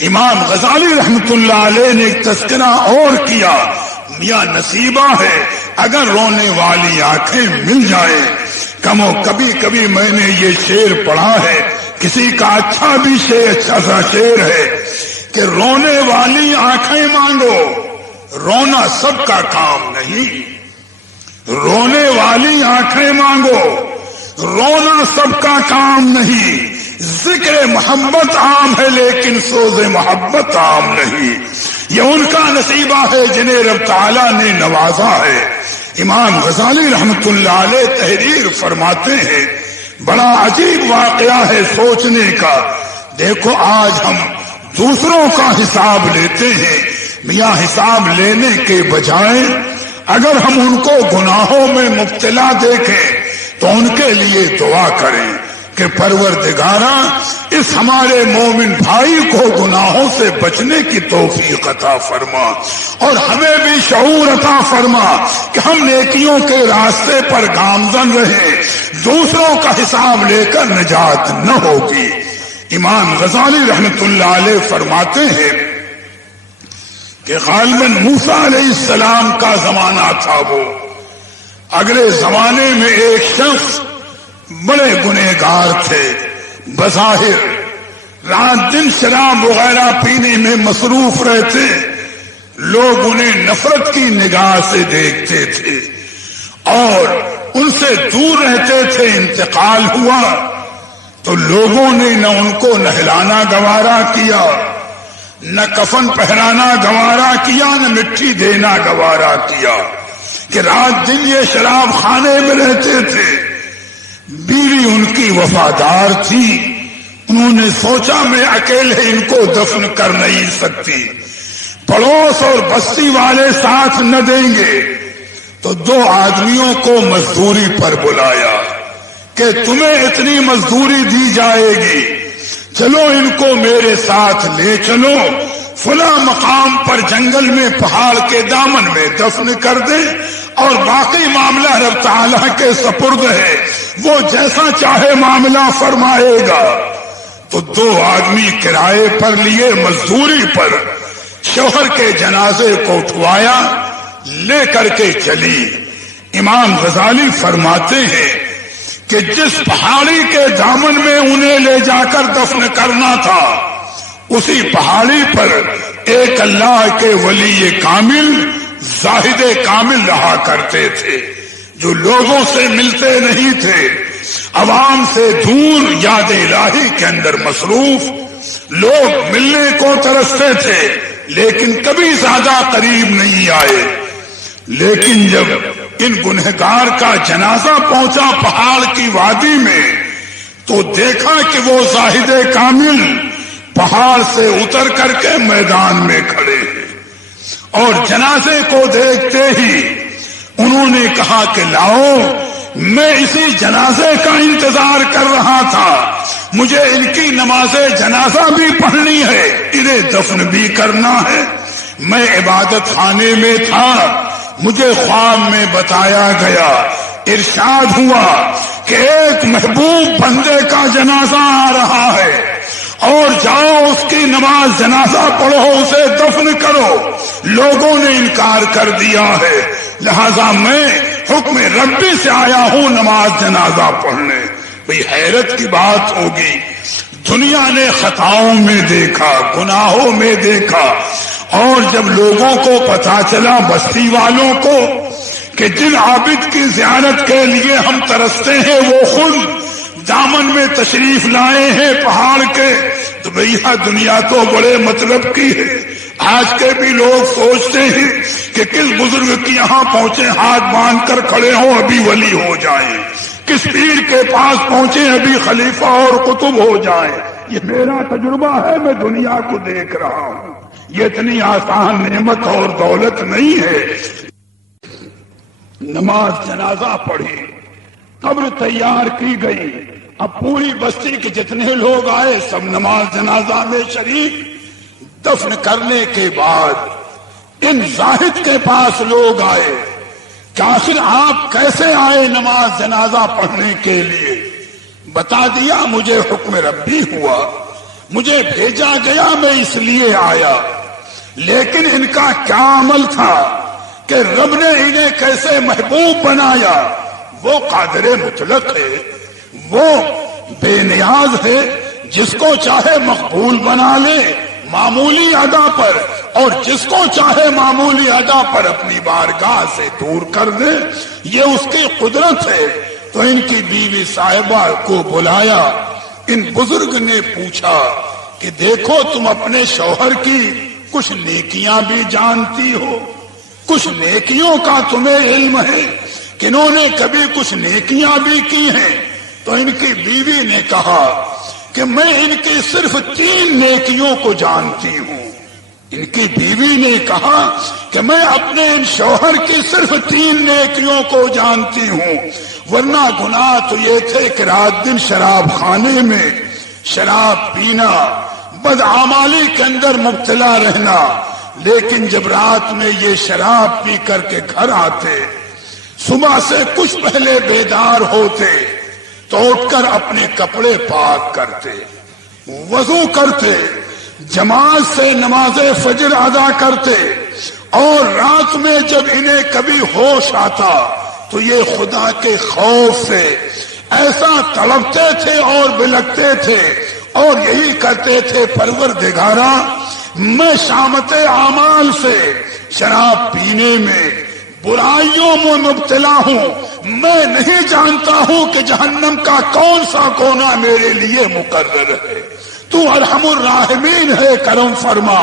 امام غزالی رحمت اللہ علیہ نے ایک تذکرہ اور کیا، میاں نصیبہ ہے اگر رونے والی آنکھیں مل جائیں۔ کبھی کبھی میں نے یہ شعر پڑھا ہے، کسی کا اچھا بھی شعر، اچھا سا شعر ہے کہ رونے والی آنکھیں مانگو، رونا سب کا کام نہیں۔ رونے والی آنکھیں مانگو، رونا سب کا کام نہیں۔ ذکر محبت عام ہے لیکن سوز محبت عام نہیں۔ یہ ان کا نصیبہ ہے جنہیں رب تعالیٰ نے نوازا ہے۔ امام غزالی رحمت اللہ علیہ تحریر فرماتے ہیں، بڑا عجیب واقعہ ہے سوچنے کا۔ دیکھو آج ہم دوسروں کا حساب لیتے ہیں، میاں حساب لینے کے بجائے اگر ہم ان کو گناہوں میں مبتلا دیکھیں تو ان کے لیے دعا کریں کہ پروردگارا اس ہمارے مومن بھائی کو گناہوں سے بچنے کی توفیق عطا فرما، اور ہمیں بھی شعور عطا فرما کہ ہم نیکیوں کے راستے پر گامزن رہیں، دوسروں کا حساب لے کر نجات نہ ہوگی۔ امام غزالی رحمت اللہ علیہ فرماتے ہیں کہ غالباً موسیٰ علیہ السلام کا زمانہ تھا، وہ اگلے زمانے میں ایک شخص بڑے گنہگار تھے، بظاہر رات دن شراب وغیرہ پینے میں مصروف رہتے، لوگ انہیں نفرت کی نگاہ سے دیکھتے تھے اور ان سے دور رہتے تھے۔ انتقال ہوا تو لوگوں نے نہ ان کو نہلانا گوارا کیا، نہ کفن پہنانا گوارا کیا، نہ مٹی دینا گوارا کیا کہ رات دن یہ شراب خانے میں رہتے تھے۔ بیوی ان کی وفادار تھی، انہوں نے سوچا میں اکیلے ان کو دفن کر نہیں سکتی، پڑوس اور بستی والے ساتھ نہ دیں گے، تو 2 آدمیوں کو مزدوری پر بلایا کہ تمہیں اتنی مزدوری دی جائے گی، چلو ان کو میرے ساتھ لے چلو، فلاں مقام پر جنگل میں پہاڑ کے دامن میں دفن کر دیں، اور باقی معاملہ رب تعالیٰ کے سپرد ہے، وہ جیسا چاہے معاملہ فرمائے گا۔ تو 2 آدمی کرائے پر لیے مزدوری پر شوہر کے جنازے کو اٹھوایا، لے کر کے چلی۔ امام غزالی فرماتے ہیں کہ جس پہاڑی کے دامن میں انہیں لے جا کر دفن کرنا تھا، اسی پہاڑی پر ایک اللہ کے ولی کامل، زاہد کامل رہا کرتے تھے، جو لوگوں سے ملتے نہیں تھے، عوام سے دور، یاد الہی کے اندر مصروف، لوگ ملنے کو ترستے تھے لیکن کبھی زیادہ قریب نہیں آئے۔ لیکن جب ان گنہگار کا جنازہ پہنچا پہاڑ کی وادی میں تو دیکھا کہ وہ زاہد کامل پہاڑ سے اتر کر کے میدان میں کھڑے ہیں، اور جنازے کو دیکھتے ہی انہوں نے کہا کہ لاؤ، میں اسی جنازے کا انتظار کر رہا تھا، مجھے ان کی نماز جنازہ بھی پڑھنی ہے، انہیں دفن بھی کرنا ہے۔ میں عبادت خانے میں تھا، مجھے خواب میں بتایا گیا، ارشاد ہوا کہ ایک محبوب بندے کا جنازہ آ رہا ہے، اور جاؤ اس کی نماز جنازہ پڑھو، اسے دفن کرو۔ لوگوں نے انکار کر دیا ہے، لہذا میں حکم ربی سے آیا ہوں نماز جنازہ پڑھنے۔ بھئی حیرت کی بات ہوگی، دنیا نے خطاؤں میں دیکھا، گناہوں میں دیکھا، اور جب لوگوں کو پتا چلا، بستی والوں کو، کہ جن عابد کی زیارت کے لیے ہم ترستے ہیں وہ خود دامن میں تشریف لائے ہیں پہاڑ کے، تو بھیا دنیا تو بڑے مطلب کی ہے۔ آج کے بھی لوگ سوچتے ہیں کہ کس بزرگ کی یہاں پہنچے، ہاتھ باندھ کر کھڑے ہوں ابھی ولی ہو جائیں، کس پیر کے پاس پہنچے ابھی خلیفہ اور قطب ہو جائیں۔ یہ میرا تجربہ ہے، میں دنیا کو دیکھ رہا ہوں، یہ اتنی آسان نعمت اور دولت نہیں ہے۔ نماز جنازہ پڑھی، قبر تیار کی گئی، اب پوری بستی کے جتنے لوگ آئے سب نماز جنازہ میں شریک۔ دفن کرنے کے بعد ان زاہد کے پاس لوگ آئے کہ آخر آپ کیسے آئے نماز جنازہ پڑھنے کے لیے؟ بتا دیا مجھے حکم ربی ہوا، مجھے بھیجا گیا، میں اس لیے آیا، لیکن ان کا کیا عمل تھا کہ رب نے انہیں کیسے محبوب بنایا۔ وہ قادر مطلق ہے، وہ بے نیاز ہے، جس کو چاہے مقبول بنا لے معمولی ادا پر، اور جس کو چاہے معمولی ادا پر اپنی بارگاہ سے دور کر دے، یہ اس کی قدرت ہے۔ تو ان کی بیوی صاحبہ کو بلایا، ان بزرگ نے پوچھا کہ دیکھو تم اپنے شوہر کی کچھ نیکیاں بھی جانتی ہو، کچھ نیکیوں کا تمہیں علم ہے کہ انہوں نے کبھی کچھ نیکیاں بھی کی ہیں؟ تو ان کی بیوی نے کہا کہ میں ان کی صرف 3 نیکیوں کو جانتی ہوں۔ ان کی بیوی نے کہا کہ میں اپنے ان شوہر کی صرف 3 نیکیوں کو جانتی ہوں، ورنہ گناہ تو یہ تھے کہ رات دن شراب خانے میں شراب پینا، بدعمالی کے اندر مبتلا رہنا، لیکن جب رات میں یہ شراب پی کر کے گھر آتے، صبح سے کچھ پہلے بیدار ہوتے تو اٹھ کر اپنے کپڑے پاک کرتے، وضو کرتے، جماعت سے نماز فجر ادا کرتے، اور رات میں جب انہیں کبھی ہوش آتا تو یہ خدا کے خوف سے ایسا تڑپتے تھے اور بلکتے تھے اور یہی کرتے تھے، پروردگارا میں شامت اعمال سے، شراب پینے میں، برائیوں میں مبتلا ہوں، میں نہیں جانتا ہوں کہ جہنم کا کون سا کونا میرے لیے مقرر ہے، تو ارحم الراحمین ہے، کرم فرما،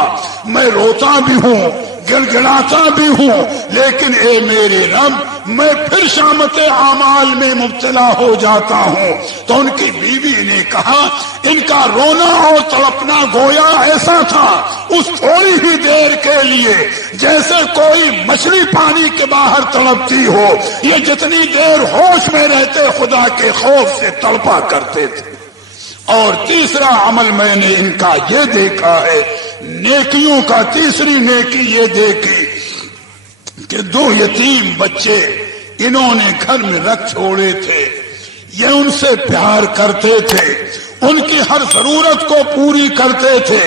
میں روتا بھی ہوں، گڑ گڑاتا بھی ہوں، لیکن اے میرے رب میں پھر شامت اعمال میں مبتلا ہو جاتا ہوں۔ تو ان کی بیوی نے کہا ان کا رونا اور تڑپنا گویا ایسا تھا اس تھوڑی ہی دیر کے لیے جیسے کوئی مچھلی پانی کے باہر تڑپتی ہو، یہ جتنی دیر ہوش میں رہتے خدا کے خوف سے تڑپا کرتے تھے۔ اور تیسرا عمل میں نے ان کا یہ دیکھا ہے، نیکیوں کا تیسری نیکی یہ دیکھی کہ 2 یتیم بچے انہوں نے گھر میں رکھ چھوڑے تھے، یہ ان سے پیار کرتے تھے، ان کی ہر ضرورت کو پوری کرتے تھے،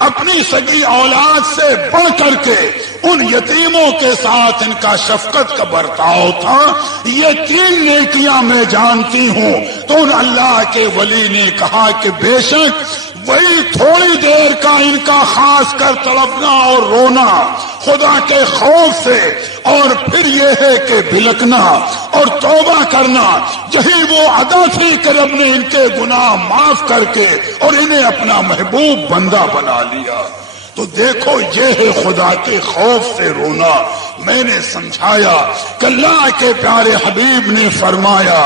اپنی سگی اولاد سے بڑھ کر کے ان یتیموں کے ساتھ ان کا شفقت کا برتاؤ تھا۔ یہ 3 نیکیاں میں جانتی ہوں۔ تو ان اللہ کے ولی نے کہا کہ بے شک وہی تھوڑی دیر کا ان کا خاص کر تڑپنا اور رونا خدا کے خوف سے، اور پھر یہ ہے کہ بلکنا اور توبہ کرنا، یہی وہ ادا تھی کہ رب نے ان کے گناہ معاف کر کے اور انہیں اپنا محبوب بندہ بنا لیا۔ تو دیکھو یہ ہے خدا کے خوف سے رونا۔ میں نے سمجھایا کہ اللہ کے پیارے حبیب نے فرمایا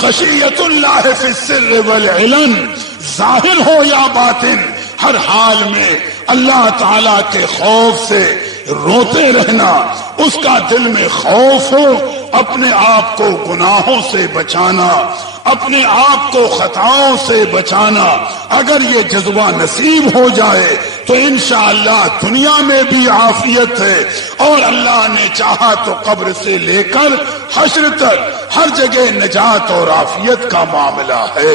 خشیت اللہ فی السر والعلن، ظاہر ہو یا باطن، ہر حال میں اللہ تعالی کے خوف سے روتے رہنا، اس کا دل میں خوف ہو، اپنے آپ کو گناہوں سے بچانا، اپنے آپ کو خطاؤں سے بچانا، اگر یہ جذبہ نصیب ہو جائے تو انشاءاللہ دنیا میں بھی عافیت ہے، اور اللہ نے چاہا تو قبر سے لے کر حشر تک ہر جگہ نجات اور عافیت کا معاملہ ہے۔